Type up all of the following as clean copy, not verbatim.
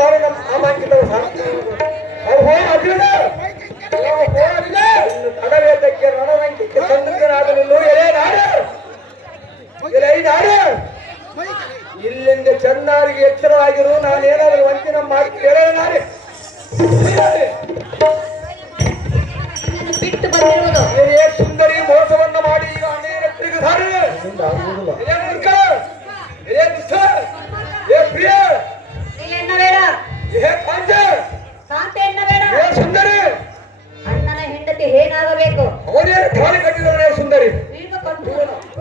ಬಾರಿ ನಮ್ಮ ಸಾಮಾನ್ಯ ತಡವೇದಕ್ಕೆ ರಣರಂಗಕ್ಕೆ ತಂದನಾದನು ಇಲ್ಲಿಂದ ಚೆನ್ನಾರಿಗೆ ಎಚ್ಚರವಾಗಿರು. ನಾನೇನಾದರೂ ವಂಚನೆ ಮಾಡಿ ಕೇಳೋಣ ನಾನೇ ಬಿಟ್ಟು ಬಂದಿರುವುದು ಸುಂದರಿ ಮೋಸವನ್ನು ಮಾಡಿ ಈಗ ಅನೇಕ ತಿರುಗಿದ್ದಾರೆ. ಸುಂದರಿ ಅಣ್ಣನ ಹೆಂಡತಿ ಏನಾಗಬೇಕು? ಅವರೇನು ತಾಳಿ ಕಟ್ಟಿದರೆ ಸುಂದರಿ?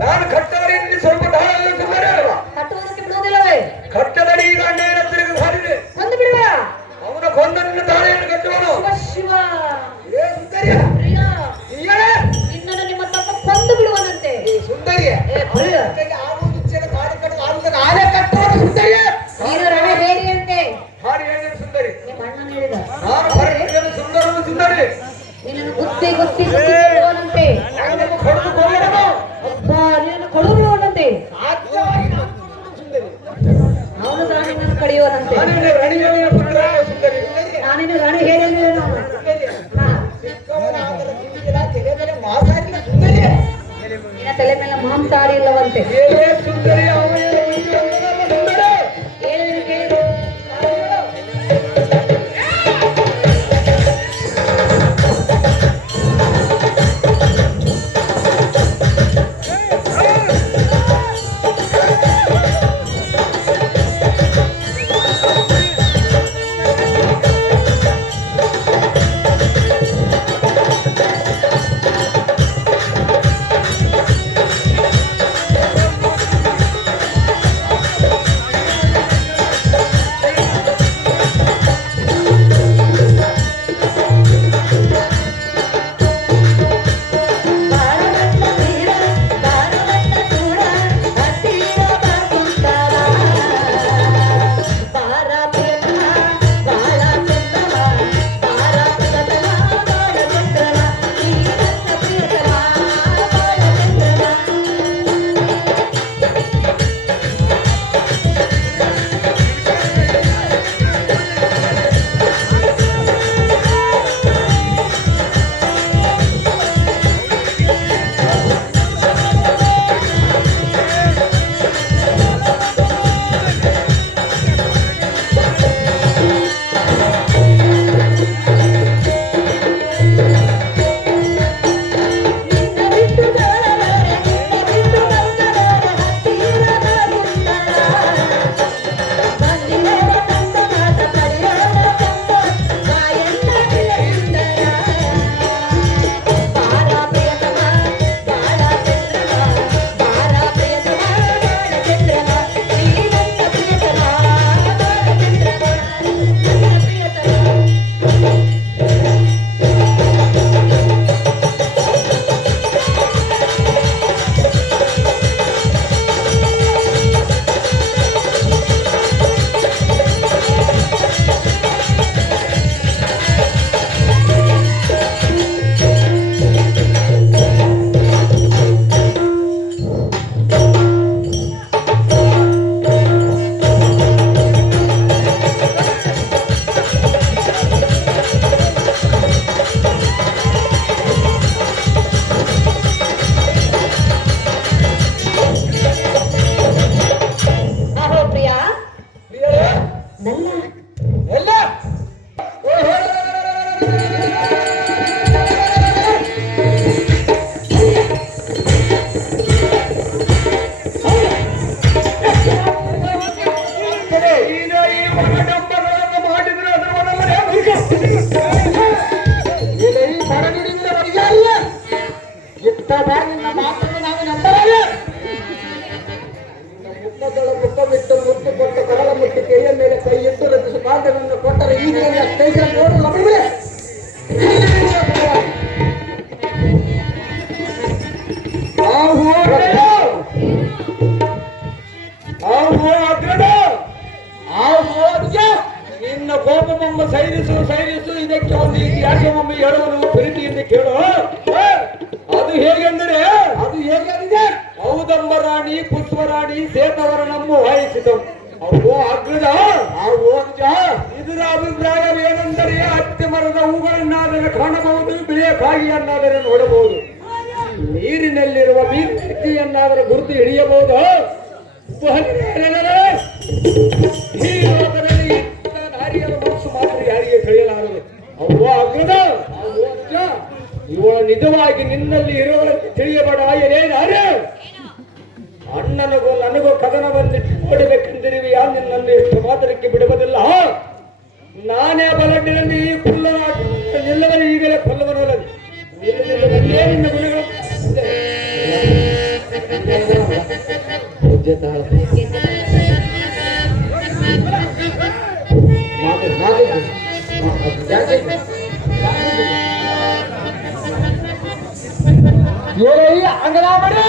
ನಾನು ಕಟ್ಟದಡಿ ಸ್ವಲ್ಪ ತಾಳಲ್ಲ ಸುಂದರಿ ಕಟ್ಟುವುದಕ್ಕೆ ಬಿಡುವುದಿಲ್ಲವೇ? ಕಟ್ಟದಡಿ ಈಗ ಅಣ್ಣನ ತಿರುಗಿ ಸಾರಿದೆ. ಕೊಂದು ಬಿಡುವ ಅವನ ಕೊಂದನಿಂದ ತಾಳೆಯನ್ನು ಕಟ್ಟುವನು. ಶಿವ ಸುಂದರಿಯ ನಿನ್ನನ್ನು ನಿಮ್ಮ ತಮ್ಮ ಕೊಂದು ಬಿಡುವನಂತೆ. ಸುಂದರಿಯ ಆನೆ ಕಟ್ಟುವನು ಸುಂದರಿಯ. ನೀನು ರಣ ಹೇರಿಯಂತೆ ಹಾರಿ ಹೇಳಿದ ಸುಂದರಿ. ನಿಮ್ಮ ಅಣ್ಣನ ಹೇಳಿದ ನಾನು ಹೊರಗಿದ್ದೇನೆ ಸುಂದರನು ಸುಂದರಿ. ನಿನ್ನನ್ನು ಗುತ್ತಿ ಗುತ್ತಿ ಬಿಡುವನಂತೆ. ಅಪ್ಪ ನಿನ್ನನ್ನು ಕೊಡುವನಂತೆ. ಅವನು ಸಹ ನಿನ್ನನ್ನು ಕಡಿಯುವನಂತೆ. ನಾನಿನ್ನು ರಣ ಹೇಳಿ ನಿನ್ನ ತಲೆ ಮೇಲೆ ಮಾಂಸಾಹಾರಿ ಇಲ್ಲವಂತೆ. ಸೈರಿಸು ಇದಕ್ಕೆ ಒಂದು ಯಾಕೆ ಒಮ್ಮೆ ಹೇಳುವನು ಪ್ರೀತಿಯಿಂದ ಕೇಳು. ಅದು ಹೇಗೆಂದರೆ ಔದಂಬರಾಣಿ ಪುಷ್ಪರಾಣಿ ಸೇತವರ ನಮ್ಮ ವಾಯಿಸಿದವು. ಅವು ಅಗ್ರದ ಹೂಗಳನ್ನಾದರೆ ಕಾಣಬಹುದು, ಬಿಳಿಯ ಕಾಯಿಯನ್ನಾದರೆ ನೋಡಬಹುದು, ನೀರಿನಲ್ಲಿರುವ ಮೀನುಯನ್ನಾದರೆ ಗುರುತು ಹಿಡಿಯಬಹುದು. ಈ ಲೋಕದಲ್ಲಿ ಇಂಥ ನಾರಿಯರ ಮನಸ್ಸು ಮಾತ್ರ ಯಾರಿಗೆ ತಿಳಿಯಲಾರದು. ಅವ್ವ ಅಗ್ರದ ಇವಳ ನಿಜವಾಗಿ ನಿನ್ನಲ್ಲಿ ಇರುವವರೆಗೆ ತಿಳಿಯಬೇಡ. ಏನೇ ನಾರ್ಯ, ಅಣ್ಣನಿಗೂ ನನಗೂ ಕದನ ಬಂದಿಟ್ಟು ನೋಡಬೇಕೆಂದಿರುವಿಯಾ? ನಿನ್ನನ್ನು ಎಷ್ಟು ಮಾತ್ರಕ್ಕೆ ಬಿಡುವುದಿಲ್ಲ. ನಾನೇ ಬಲಡ್ಡಿನಲ್ಲಿ ಈ ನಿಲ್ಲವನು, ಈಗಲೇ ಕೊಲ್ಲವನಲ್ಲ. ನಿನ್ನ ಗುಣಗಳು ಅಂಗನಾಮಡಿ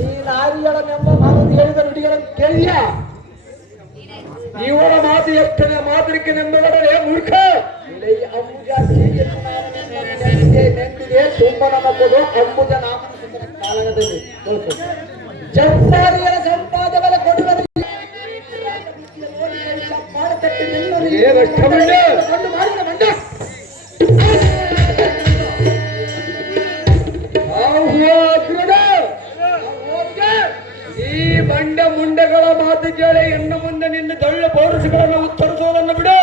ಈ ನಾರಿಯಳನ್ನೆಂಬ ಮಾತು ಹೇಳಿದ ನುಡಿಗಳನ್ನು ಕೇಳಿಯ? ಇವಳ ಮಾತು ಎಷ್ಟನೇ ಮಾತರಿಕೆ ನೆಂಬುವರೇ ಮೂರ್ಖ. ನೆಂದಿದೆ ತುಂಬನ ಮಕ್ಕಳು ಅಂಬುಜ ನಾಮ ಕಾಲದಲ್ಲಿ ಚಂಪಾರಿಯರ ಸಂಪಾದವರ ಕೊಡುವರು ಈ ಬಂಡ ಮುಂಡೆಗಳ ಮಾತು ಕೇಳಿ ಇನ್ನು ಮುಂದೆ ನಿನ್ನ ದೊಳ್ಳೆ ಪೌರುಷಗಳನ್ನು ಉತ್ತರಿಸುವುದನ್ನು ಬಿಡು.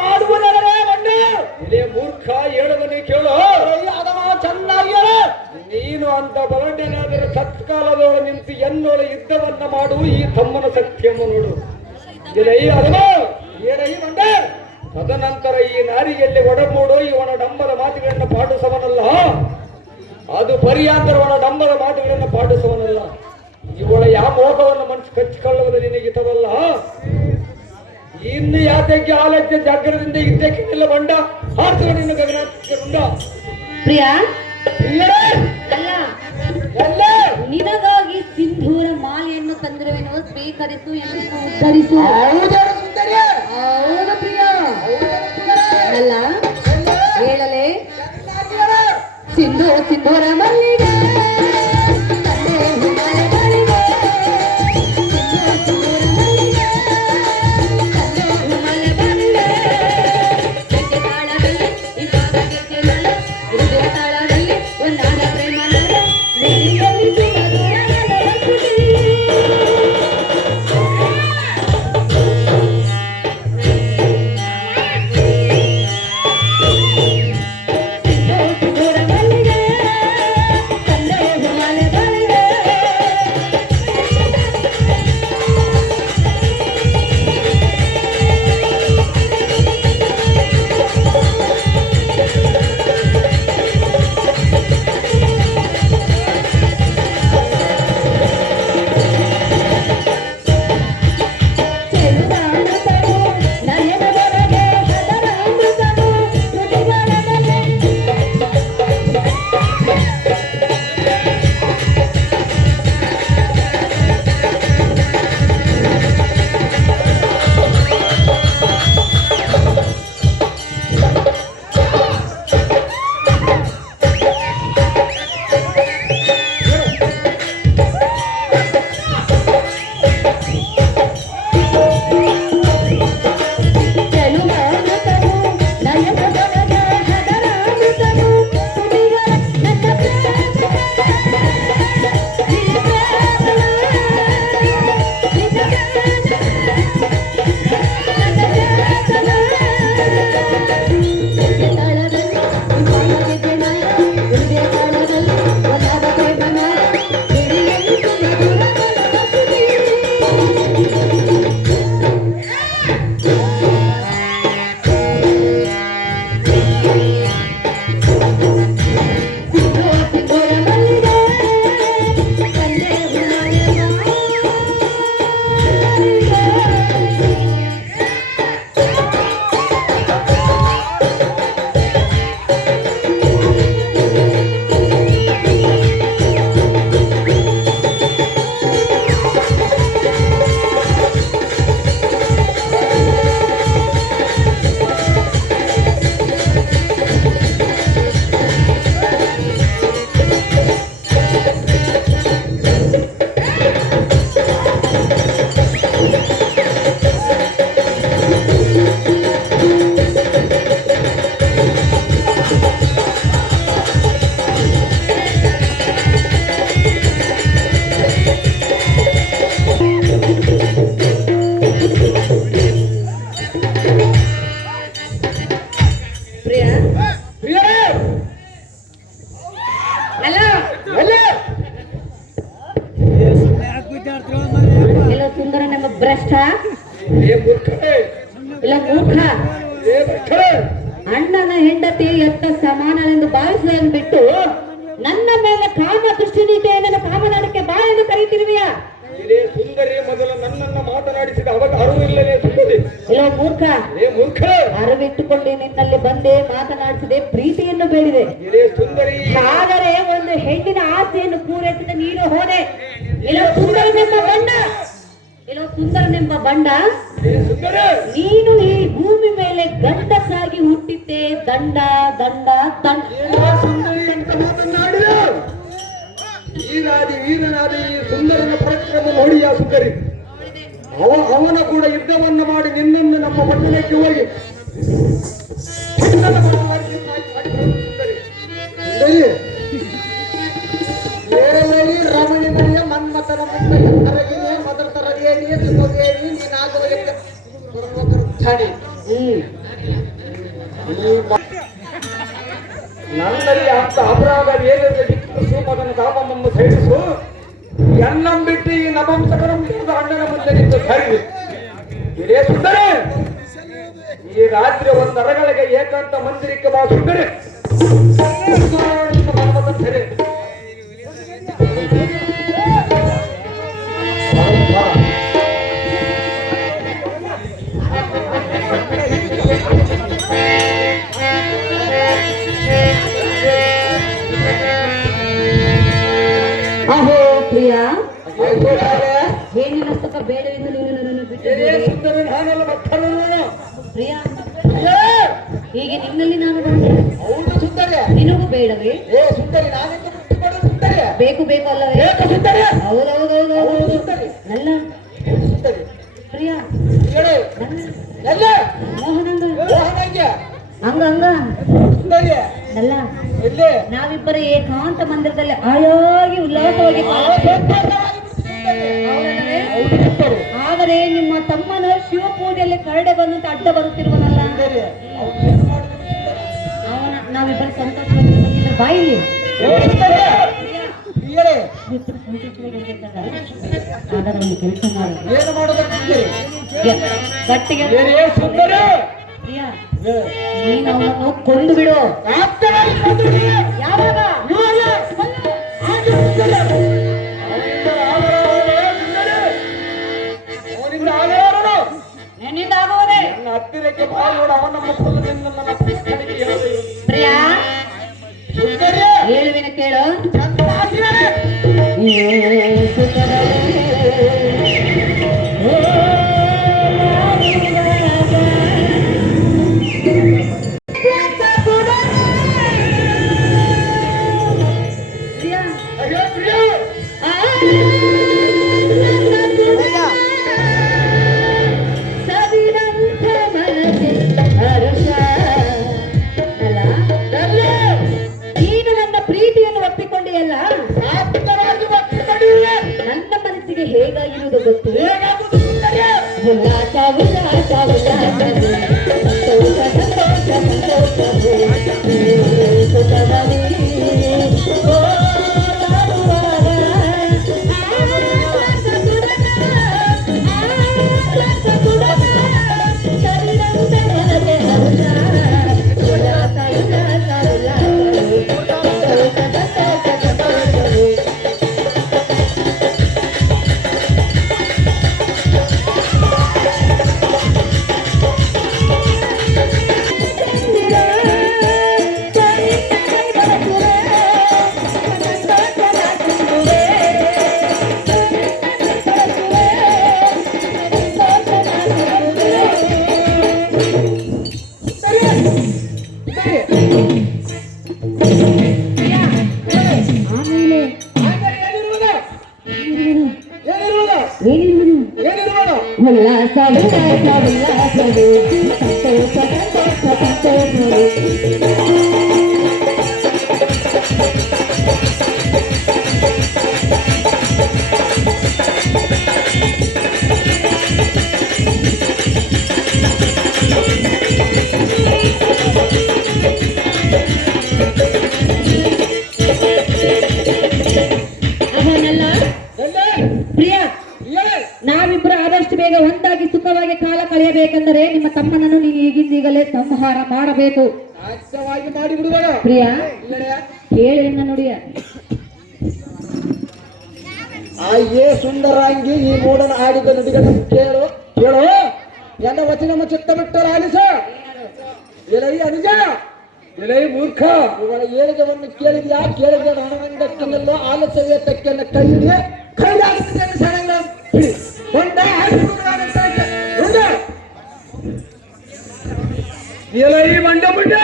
ಮಾಡುವುದರೇ ಬಂಡ ಇದೇ ಮೂರ್ಖ ಹೇಳುವನು ಕೇಳು. ಅದವ ಚೆನ್ನಾಗಿ ನೀನು ಅಂತ ಬಲಡ್ಡನಾದರೆ ತತ್ಕಾಲದೊಳ ನಿಂತು ಎನ್ನೋಳ ಯುದ್ಧವನ್ನ ಮಾಡು. ಈ ತಮ್ಮನ ಸತ್ಯವನ್ನು ನೋಡು. ಅದವ ಏನೈ ಬಂಡ. ತದನಂತರ ಈ ನಾರಿಯಲ್ಲಿ ಒಡಮೂಡು. ಇವನ ಡಂಬದ ಮಾತುಗಳನ್ನು ಪಾಠಿಸವನಲ್ಲ, ಅದು ಪರ್ಯಾಂತರವನ ಡಂಬದ ಮಾತುಗಳನ್ನು ಪಾಠಿಸುವನಲ್ಲ. ಇವಳ ಯಾವ ಮೋಹವನ್ನು ಮನಸ್ಸು ಕಚ್ಚಿಕೊಳ್ಳುವುದು ನಿನಗಿತವಲ್ಲ. ಇನ್ನು ಯಾತಕ್ಕೆ ಆಲೋಚನೆ ಜಾಗ್ರದಿಂದ ಇದ್ದಕ್ಕೆ ನಿಲ್ಲ ಬಂಡ ಹಾಡ್ತವ ನಿನ್ನ ಗಗನ ಪ್ರಿಯ ಅಲ್ಲ, ನಿನಗಾಗಿ ಸಿಂಧೂರ ಮಾಲೆಯನ್ನು ತಂದಿರುವೆನು, ಸ್ವೀಕರಿಸು ಎಂದು ಉತ್ತರಿಸು. ಹೌದು ಪ್ರಿಯ ಅಲ್ಲ, ಹೇಳಲೇ ಸಿಂಧೂರ ಮಲ್ಲಿಗೆ ಇಲ್ಲ ಮೂರ್ಖ, ಏ ಭ್ರಷ್ಟರೇ, ಅಣ್ಣನ ಹೆಂಡತಿ ಎತ್ತ ಸಮಾನಳೆಂದು ಭಾವಿಸುವುದನ್ನು ಬಿಟ್ಟು ನನ್ನ ಮೇಲೆ ಕಾಮ ದೃಷ್ಟಿ ನೀತಿಯನ್ನು ಕಾಮನಾಡಕ್ಕೆ ಬಾ ಎಂದು ಕರೀತಿರುವೆಯಾ? ಇದೇ ಸುಂದರಿ ಮೊದಲು ನನ್ನನ್ನು ಮಾತನಾಡಿಸಿದ ಅವಾಗ ಅರಿವಿಲ್ಲದೆ ಸುಂದರಿ. ಇಲ್ಲ ಮೂರ್ಖ, ಏ ಮೂರ್ಖ, ಅರಿವಿಟ್ಟುಕೊಂಡು ನಿನ್ನಲ್ಲಿ ಬಂದೆ ಮಾತನಾಡಿಸಿದೆ, ಪ್ರೀತಿಯನ್ನು ಬೇಡಿದೆ. ಇದೇ ಸುಂದರಿ, ಆದರೆ ಒಂದು ಹೆಣ್ಣಿನ ಆಸೆಯನ್ನು ಪೂರೈಸಿದ ನೀನು ಹೋದೆ. ಇಲ್ಲ ಸುಂದರನೆಂಬ ಬಂಡ, ಇಲ್ಲ ಸುಂದರನೆಂಬ ಬಂಡ, ಏ ಸುಂದರ, ನೀನು ಈ ಭೂಮಿ ಮೇಲೆ ಗಂಡಸಾಗಿ ಹುಟ್ಟಿದ್ದೆ. ದಂಡ ದಂಡ ದಂಡ. ಏನೋ ಸುಂದರಿ ಅಂತ ಮಾತನಾಡಿದ ವೀರನಾದ ಈ ಸುಂದರನ ಪರಾಕ್ರಮ ನೋಡಿ ಆ ಸುಂದರಿ. ಅವನ ಕೂಡ ಯುದ್ಧವನ್ನು ಮಾಡಿ ನಿನ್ನನ್ನು ನಮ್ಮ ಪಟ್ಟಣಕ್ಕೆ ಹೋಗಿ ಚಿನ್ನದ ಪಟ್ಟಣವನ್ನಾಗಿ ಮಾಡಿದಳು ಸುಂದರಿ. ಸುಂದರಿ, ಏಳಲಿ ರಮಣಿಯ ಮನ್ಮಥನ ಮುಖ ತರಗಿನೇ ಮೊದಲ ತರಗೇರಿಯ ಸುಖಗೇರಿ ನೀನಾಗುವ ಛಾಡಿ. ನನ್ನಲ್ಲಿ ಅಂತ ಅಪರಾಧವೇನೆಂದು ದಿಕ್ಕಿಸು, ಮಗನ ಕಾಮವನ್ನು ಸೈರಿಸು, ಎನ್ನಂ ಬಿಟ್ಟು ಈ ನಪಂಸಕರ ಅಣ್ಣನ ಮುಂದೆ ನಿಂತು ಸರಿದು. ಇದೇ ಸುಂದರಿ, ಈ ರಾತ್ರಿ ಒಂದು ಅರಗಳಿಗೆ ಏಕಾಂತ ಮಂದಿರಕ್ಕೆ ಬಾ ಸುಂದರಿ. ಮನ್ಮಥನ್ ಸರಿ. ಅಹೋ ಪ್ರಿಯ, ಏನಿನ ಸುಖ ಬೇಡವೆಂದು ನೀನು ನನ್ನನ್ನು ಇದೇ ಬಿಟ್ಟಿದ್ದೀರಿ. ಸುಂದರಿ, ನಾನೆಲ್ಲ ಭಕ್ತರಲ್ಲ. ಪ್ರಿಯ, ಹೀಗೆ ನಿನ್ನಲ್ಲಿ ನಾನು ಬಂದೆ, ಹೌದು ಸುಂದರಿ. ನಿನಗೂ ಬೇಡವೇ? ಏ ಸುಂದರಿ, ನಾನಿಂದ ಬಿಟ್ಟುಕೊಡು ಸುಂದರಿ. ಬೇಕು ಬೇಕು ಅಲ್ಲವೇ? ಏಕ ಸುಂದರಿ. ಹೌದೌದೌದು. ಹೌದು ಸುಂದರಿ. ನನ್ನ ಸುಂದರಿ, ಪ್ರಿಯ, ಹೇಳು. ನನ್ನ ಎಲ್ಲ ಮೋಹನಂಗ ಮೋಹನಂಗೆ ಹಂಗ ಹಂಗ ಸುಂದರಿ ಅಲ್ಲ, ಎಲ್ಲಿ ನಾವಿಬ್ಬರ ಏಕಾಂತ ಮಂದಿರದಲ್ಲಿ ಆಯಾಗಿ ಉಲ್ಲಾಸವಾಗಿ ಹೌದಲ್ಲವೇ? ಆದರೆ ನಿಮ್ಮ ತಮ್ಮನ ಶಿವಪೂಜೆಯಲ್ಲಿ ಕರಡೆ ಬಂದಂತ ಅಡ್ಡ ಬರುತ್ತಿರುವನಲ್ಲ, ಅವನ ನಾವಿಬ್ಬರು ಸಂತೋಷವಾಗಿ ಬಾಯಿಲಿ ಹೇಳಿ. ಆದರೆ ಒಂದು ಕೆಲಸ ಮಾಡು, ಏನು ಮಾಡೋದಕ್ಕೆ ಸುಂದರಿ? ಗಟ್ಟಿಗೆ ಏನೇ ಸುಂದರಿ, ಪ್ರಿಯ, ನೀನು ಅವನನ್ನು ಕೊಂದು ಬಿಡು. ಯಾವಾಗ? ಅವನಿಂದ ಆಗಲಾರನು. ನಿನ್ನಿಂದ ಆಗುವುದೇ? ನನ್ನ ಹತ್ತಿರಕ್ಕೆ ಬಾ ನೋಡ, ಅವನ ಮುಖದಿಂದ ನನ್ನ ಪುಸ್ತಕಕ್ಕೆ ಹೇಳು. ಪ್ರಿಯ, ಸುಂದರಿ, ಹೇಳುವಿನ ಕೇಳು. ಚಂದ್ರವಾಗಿರಲಿ. ಪ್ರಿಯ, ಅಯ್ಯೋ ಪ್ರಿಯ, ಸವಿರಂತ ಮನಸ್ಸೆ ಹರ್ಷ. ಅಲ್ಲ, ನೀನು ನನ್ನ ಪ್ರೀತಿಯನ್ನು ಒಪ್ಪಿಕೊಂಡಿಯಲ್ಲ, ಆಪ್ತರಾಗಿ ಭಕ್ತಿ ನಡೆಯುವೆ. ನನ್ನ ಮನಸ್ಸಿಗೆ ಹೇಗಾಗಿರುವುದು ಗೊತ್ತು? ಹೇಗಾಗುವುದು ಸುಂದರಿ? ಉಲ್ಲಾಸ ಉಲ್ಲಾಸ ಉಲ್ಲಾಸವೇ, ಸಂತೋಷ ಸಂತೋಷ ಸಂತೋಷವೇ, ಸುಖವೇ. ಓ ತಾರುವಾಗ, ಆನಂದ ಸುರನ, ಆನಂದ ಸುರನ, ಸವಿರಂತ ಮನಸ್ಸೆ ಹರ್ಷ. ಉಲ್ಲಾಸ ಉಲ್ಲಾಸ ಉಲ್ಲಾಸವೇ, ಸಂತೋಷ ಸಂತೋಷ ಸಂತೋಷವೇ. ಆಮೇಲೆ ಆಮೇಲೆ ಏನಿರುವುದು? ಏನಿರುವುದು? ಏನಿರುವುದು? ಏನಿರುವುದು? ಉಲ್ಲಾಸ ಉಲ್ಲಾಸ ಉಲ್ಲಾಸವೇ, ಸಂತೋಷ ಸಂತೋಷ ಸಂತೋಷವೇ. ಅವನಲ್ಲ ಎಲ್ಲಿ? ಪ್ರಿಯ, ಏ? ನಾವಿಬ್ಬರು ಆದಷ್ಟು ಬೇಗ ಒಂದಾಗಿ ಸುಖವಾಗಿ ಕಾಲ ಕಳೆಯಬೇಕೆಂದ ಇಲ್ಲದಿದ್ದರೆ ನಿಮ್ಮ ತಮ್ಮನನ್ನು ನೀನು ಈಗಿಂದೀಗಲೇ ಸಂಹಾರ ಮಾಡಬೇಕು. ನಾಶವಾಗಿ ಮಾಡಿ ಬಿಡುವಣ. ಪ್ರಿಯ ಇಲ್ಲಡೆಯ ಕೇಳಿ ನನ್ನ ನುಡಿಯ. ಏ ಸುಂದರಾಂಗಿ ಈ ಮೂಡನ ಆಡಿದ ನುಡಿಗಳನ್ನು ಕೇಳು ಕೇಳು. ಎಲ್ಲ ವಚನ ಚಿತ್ತ ಬಿಟ್ಟರ ಆಲಿಸ. ಎಲೈ ಅನುಜ, ಎಲೈ ಮೂರ್ಖ, ಇವಳ ಏಳಿಗೆಯನ್ನು ಕೇಳಿದ್ಯಾ? ಕೇಳಿದ ರಣರಂಗಕ್ಕೆಲ್ಲ ಆಲಸ್ಯವೇ ತಕ್ಕೆಲ್ಲ ಕೈಗೆ ಕೈಲಾಗುತ್ತದೆ ಸಣಂಗ ಹಿಡಿ. ಹೊಂಡ ಎಲೈ ಮಂಡ ಮುಂಡ,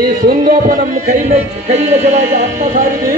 ಈ ಸುಂದೋಪ ನಮ್ಮ ಕೈ ವಶವಾಗಿ ಅರ್ಥ ಸಾರಿದಿ